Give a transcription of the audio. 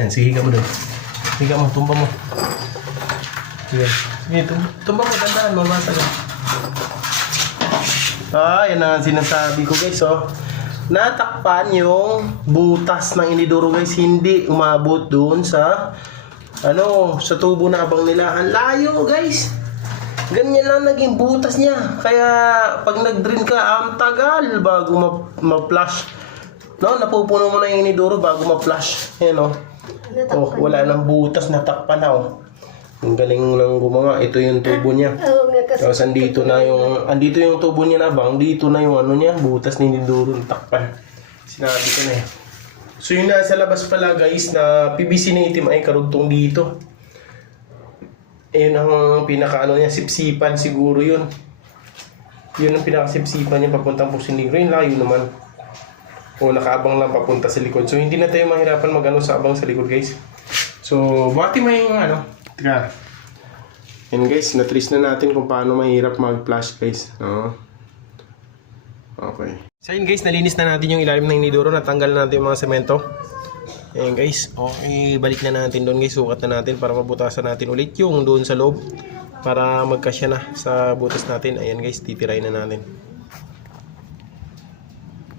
Yan, sige ka mo doon. Sige mo, tumba mo. Sige, sige tumba mo, tandaan, mamasa ka. Yan ang sinasabi ko guys, oh. Natakpan yung butas ng inidoro guys, hindi umabot doon sa sa tubo na abang nila. Ang layo guys. Ganyan lang naging butas niya. Kaya pag nag-drain ka, tagal bago ma-flush. No, napupuno mo na yung inidoro bago ma-flush. Ayan oh. Wala nang butas, natakpan na oh. Ang galing lang gumawa. Ito yung tubo niya. Tapos andito yung tubo niya na bang. Dito na yung niya, butas ni inidoro, natakpan. Sinabi ko na eh. So yung nasa labas pala guys na PVC na itim ay karugtong dito. Ayun ang pinaka niya, sipsipan siguro yun. Yun ang pinaka-sipsipan niya papuntang Pusinigro. Yung layo naman. O nakaabang lang papunta sa likod. So hindi na tayo mahirapan sa abang sa likod guys. So bati may yung Teka. Yan guys, na-trace na natin kung paano mahirap mag-flash guys. Okay. So yun guys, nalinis na natin yung ilalim ng inidoro. Natanggal na natin yung mga semento. Ayan guys, okay, balik na natin doon guys, sukat na natin para mabutasan natin ulit yung doon sa loob para magkasya na sa butas natin. Ayan guys, titirahin na natin.